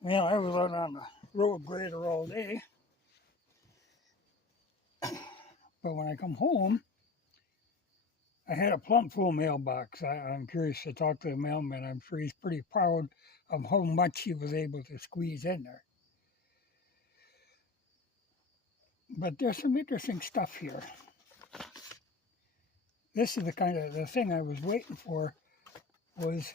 Well, I was out on the road grader all day, but when I come home, I had a plumb full mailbox. I'm curious to talk to the mailman. I'm sure he's pretty proud of how much he was able to squeeze in there. But there's some interesting stuff here. This is the kind of the thing I was waiting for was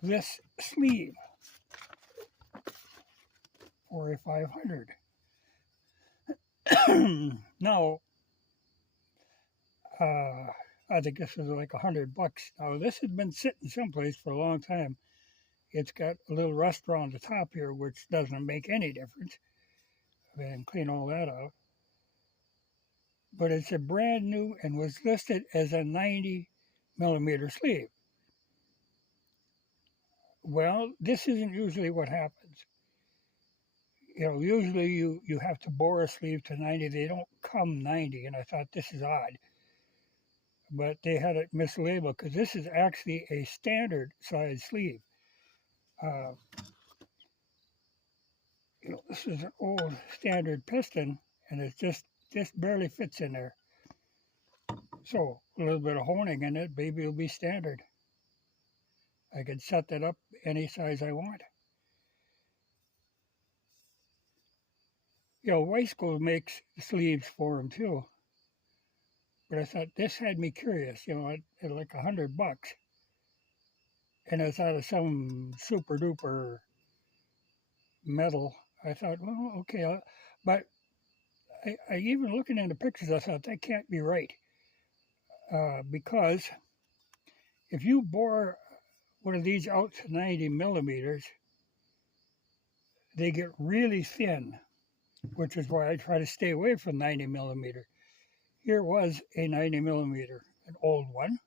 this sleeve for a 500. Now, uh, I think this was like $100. Now, this had been sitting someplace for a long time. It's got a little rust around the top here, which doesn't make any difference. I can clean all that out. But it's a brand new and was listed as a 90 millimeter sleeve. Well, this isn't usually what happens. Usually you have to bore a sleeve to 90. They don't come 90, and I thought this is odd. But they had it mislabeled because this is actually a standard size sleeve. Uh, this is an old standard piston, and it just barely fits in there. So a little bit of honing in it, maybe it'll be standard. I can set that up any size I want. Wiseco makes sleeves for them too. But I thought this had me curious, at like $100. And it's out of some super duper metal. I thought, well, okay. But I even looking into pictures, I thought that can't be right. Because if you bore one of these out to 90 millimeters, they get really thin, which is why I try to stay away from 90 millimeter. Here was a 90 millimeter, an old one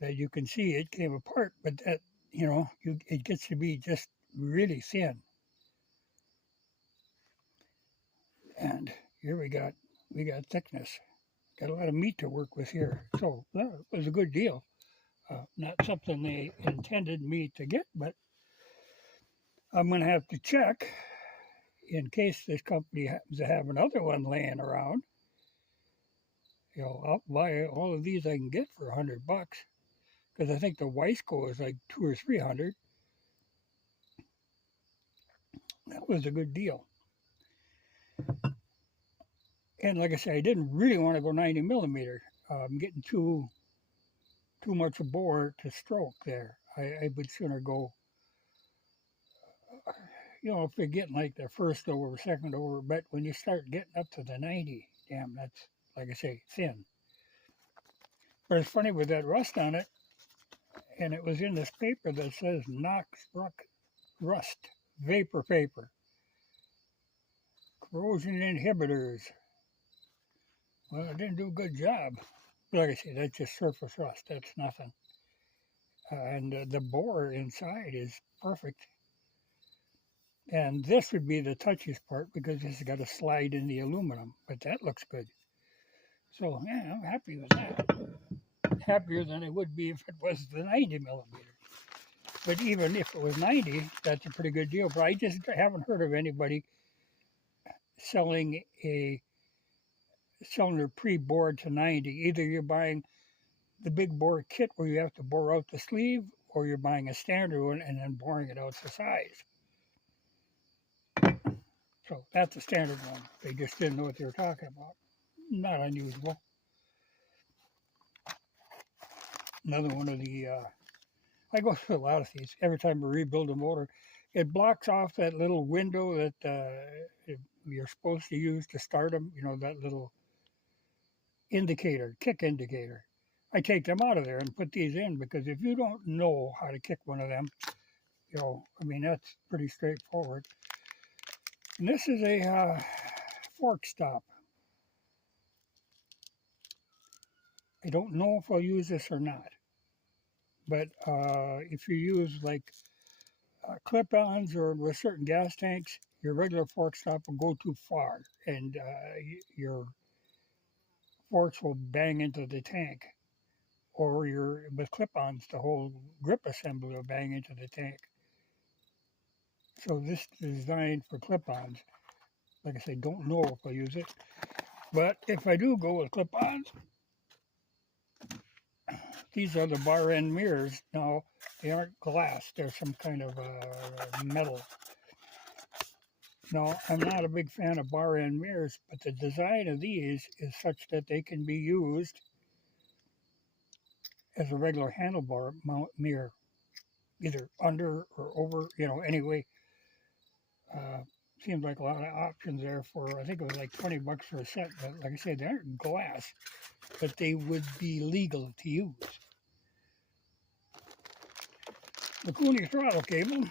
that you can see it came apart, but that, it gets to be just really thin. And here we got thickness. Got a lot of meat to work with here. So that was a good deal. Not something they intended me to get, but I'm going to have to check in case this company happens to have another one laying around. I'll buy all of these I can get for $100 because I think the Wiseco is like 200 or 300. That was a good deal. And like I said, I didn't really want to go 90 millimeter. I'm getting too much a bore to stroke there. I would sooner go, if you're getting like the first over, second over, but when you start getting up to the 90, damn, that's, like I say, thin. But it's funny with that rust on it, and it was in this paper that says Knox Rust Vapor Paper. Corrosion inhibitors. Well, it didn't do a good job. But like I say, that's just surface rust. That's nothing. And the bore inside is perfect. And this would be the touchiest part because this has got to slide in the aluminum, but that looks good. So, yeah, I'm happy with that. Happier than I would be if it was the 90 millimeter. But even if it was 90, that's a pretty good deal. But I just haven't heard of anybody selling a cylinder pre-bored to 90. Either you're buying the big bore kit where you have to bore out the sleeve, or you're buying a standard one and then boring it out to size. So that's a standard one. They just didn't know what they were talking about. Not unusual. Another one of the, I go through a lot of these. Every time we rebuild a motor, it blocks off that little window that you're supposed to use to start them, that little indicator, kick indicator. I take them out of there and put these in because if you don't know how to kick one of them, that's pretty straightforward. And this is a fork stop. I don't know if I'll use this or not, but if you use like clip-ons or with certain gas tanks, your regular fork stop will go too far, and your forks will bang into the tank. Or with clip-ons, the whole grip assembly will bang into the tank. So this is designed for clip-ons. Like I say, don't know if I'll use it. But if I do go with clip-ons, these are the bar end mirrors. Now, they aren't glass. They're some kind of metal. Now, I'm not a big fan of bar end mirrors, but the design of these is such that they can be used as a regular handlebar mount mirror, either under or over, anyway. Uh, Seems like a lot of options there for, I think it was like $20 for a set, but like I said, they aren't glass, but they would be legal to use. Mikuni throttle cable,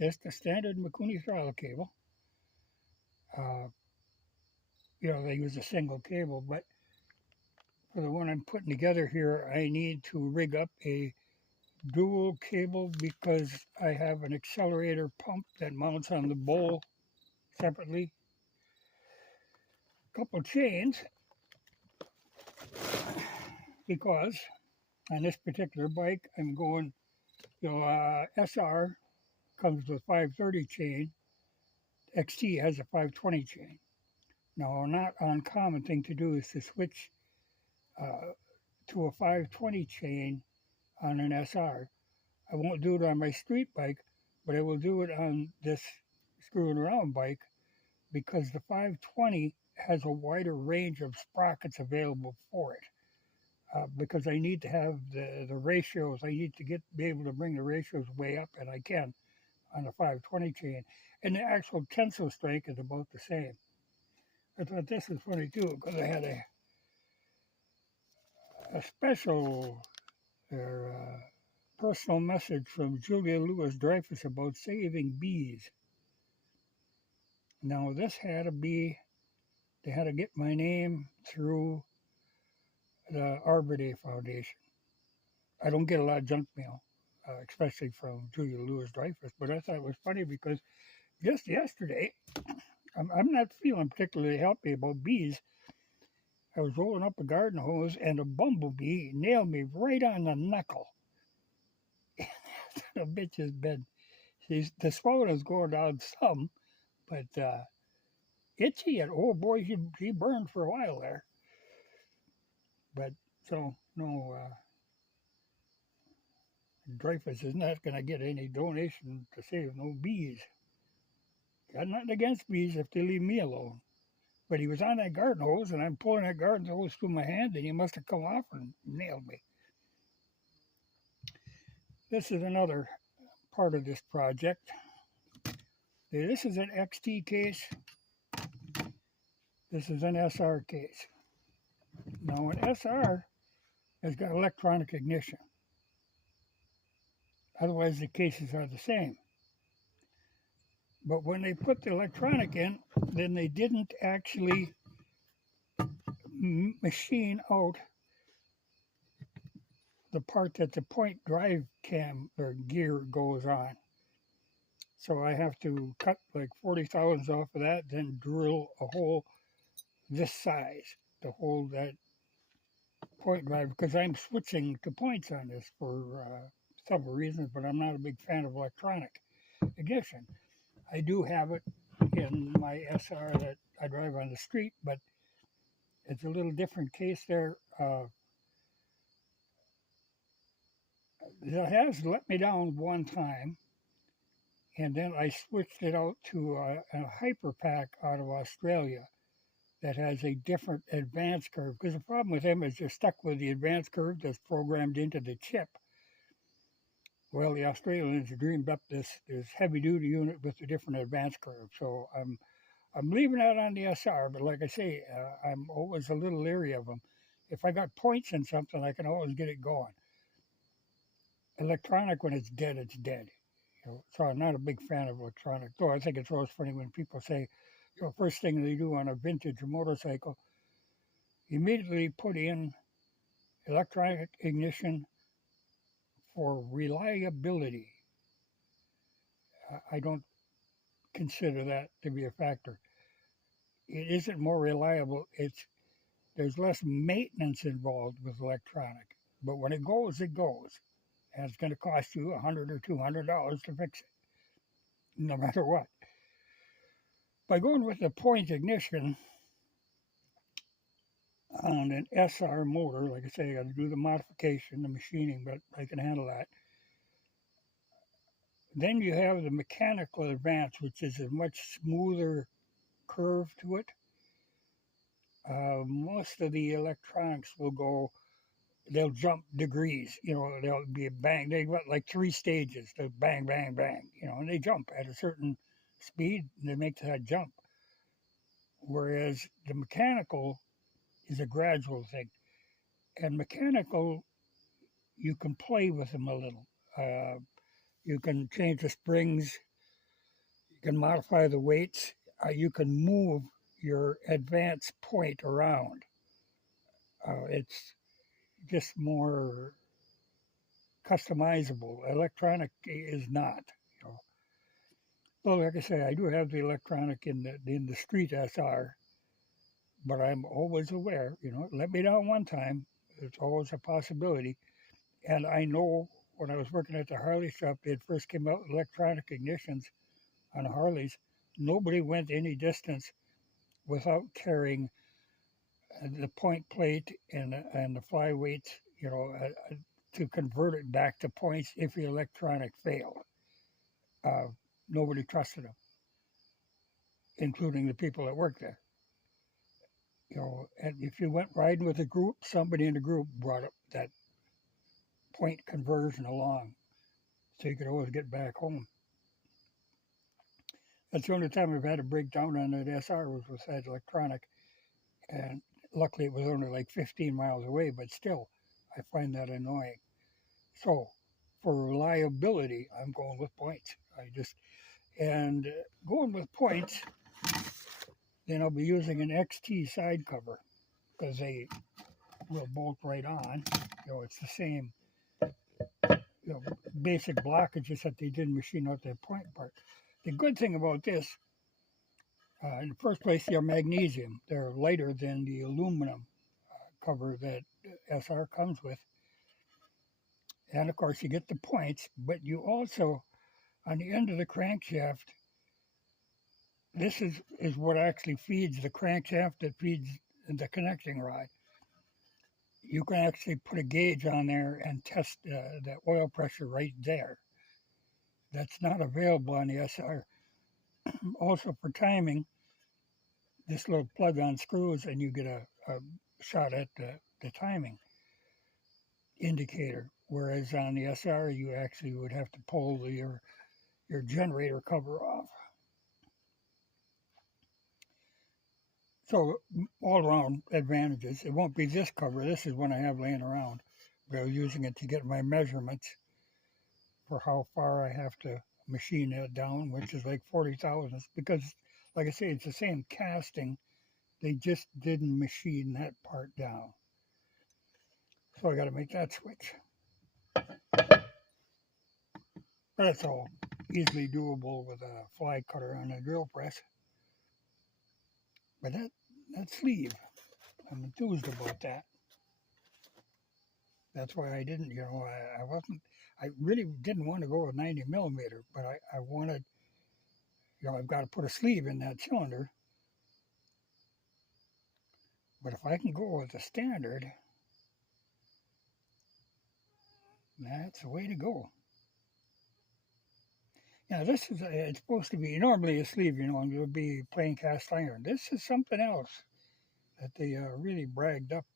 just a standard Mikuni throttle cable. They use a single cable, but for the one I'm putting together here, I need to rig up a dual cable because I have an accelerator pump that mounts on the bowl separately. A couple chains, because on this particular bike I'm going, SR comes with 530 chain, XT has a 520 chain. Now, a not uncommon thing to do is to switch to a 520 chain on an SR. I won't do it on my street bike, but I will do it on this screwing around bike because the 520 has a wider range of sprockets available for it. Because I need to have the ratios, I need to be able to bring the ratios way up, and I can on the 520 chain. And the actual tensile strength is about the same. I thought this was funny too, because I had a special personal message from Julia Louis-Dreyfus about saving bees. Now this had to be, they had to get my name through the Arbor Day Foundation. I don't get a lot of junk mail, especially from Julia Louis-Dreyfus, but I thought it was funny because just yesterday, I'm not feeling particularly happy about bees. I was rolling up a garden hose and a bumblebee nailed me right on the knuckle. The bitch's been, the swelling is going down some, but itchy, and oh boy, she burned for a while there. But so, no, Dreyfus is not going to get any donation to save no bees. Got nothing against bees if they leave me alone. But he was on that garden hose, and I'm pulling that garden hose through my hand, and he must have come off and nailed me. This is another part of this project. This is an XT case. This is an SR case. Now, an SR has got electronic ignition. Otherwise, the cases are the same. But when they put the electronic in, then they didn't actually machine out the part that the point drive cam or gear goes on. So I have to cut like 40 thousandths off of that, then drill a hole this size to hold that point drive, because I'm switching to points on this for several reasons, but I'm not a big fan of electronic ignition. I do have it in my SR that I drive on the street, but it's a little different case there. It has let me down one time, and then I switched it out to a Hyperpack out of Australia that has a different advance curve, because the problem with them is you're stuck with the advance curve that's programmed into the chip. Well, the Australians dreamed up this heavy-duty unit with a different advance curve, so I'm leaving that on the SR, but like I say, I'm always a little leery of them. If I got points in something, I can always get it going. Electronic, when it's dead, it's dead. So I'm not a big fan of electronic, though I think it's always funny when people say, first thing they do on a vintage motorcycle, immediately put in electronic ignition for reliability. I don't consider that to be a factor. It isn't more reliable. There's less maintenance involved with electronic. But when it goes, it goes. And it's going to cost you $100 or $200 to fix it. no matter what. By going with the point ignition on an SR motor, like I say, I got to do the modification, the machining, but I can handle that. Then you have the mechanical advance, which is a much smoother curve to it. Most of the electronics will go, they'll jump degrees, they'll be bang, they've got like 3 stages, they bang, bang, bang, and they jump at a certain speed, and they make that jump. Whereas the mechanical is a gradual thing. And mechanical, you can play with them a little. You can change the springs, you can modify the weights, you can move your advance point around. It's just more customizable. Electronic is not. Well, like I say, I do have the electronic in the street SR, but I'm always aware. Let me down one time. It's always a possibility. And I know when I was working at the Harley shop, it first came out electronic ignitions on Harleys. Nobody went any distance without carrying the point plate and the flyweights, to convert it back to points if the electronic failed. Nobody trusted them, including the people that worked there. And if you went riding with a group, somebody in the group brought up that point conversion along, so you could always get back home. That's the only time I've had a breakdown on that SR was with that electronic, and luckily it was only like 15 miles away, but still, I find that annoying. So, for reliability, I'm going with points. Going with points, then I'll be using an XT side cover because they will bolt right on. It's the same, basic blockages that they didn't machine out their point part. The good thing about this, in the first place, they're magnesium. They're lighter than the aluminum cover that SR comes with. And of course, you get the points, but you also, on the end of the crankshaft, this is what actually feeds the crankshaft that feeds the connecting rod. You can actually put a gauge on there and test the oil pressure right there. That's not available on the SR. Also, for timing, this little plug unscrews and you get a shot at the timing indicator. Whereas on the SR, you actually would have to pull your generator cover off. So all around advantages. It won't be this cover. This is one I have laying around. But I was using it to get my measurements for how far I have to machine that down, which is like 40 thousandths. Because, like I say, it's the same casting. They just didn't machine that part down. So I got to make that switch. But that's all easily doable with a fly cutter and a drill press. But that sleeve, I'm enthused about that. That's why I didn't, I really didn't want to go with 90 millimeter, but I wanted, I've got to put a sleeve in that cylinder. But if I can go with the standard, that's the way to go. Now this is, it's supposed to be normally a sleeve, and it would be plain cast iron. This is something else that they really bragged up.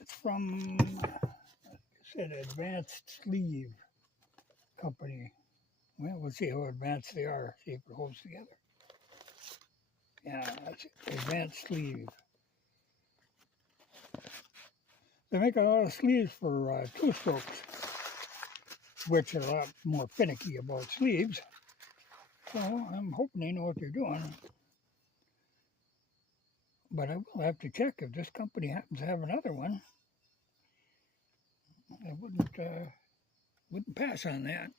It's from, said Advanced Sleeve Company. Well, we'll see how advanced they are, see if it holds together. Yeah, that's Advanced Sleeve. They make a lot of sleeves for two-strokes, which are a lot more finicky about sleeves. So I'm hoping they know what they're doing. But I will have to check if this company happens to have another one. I wouldn't pass on that.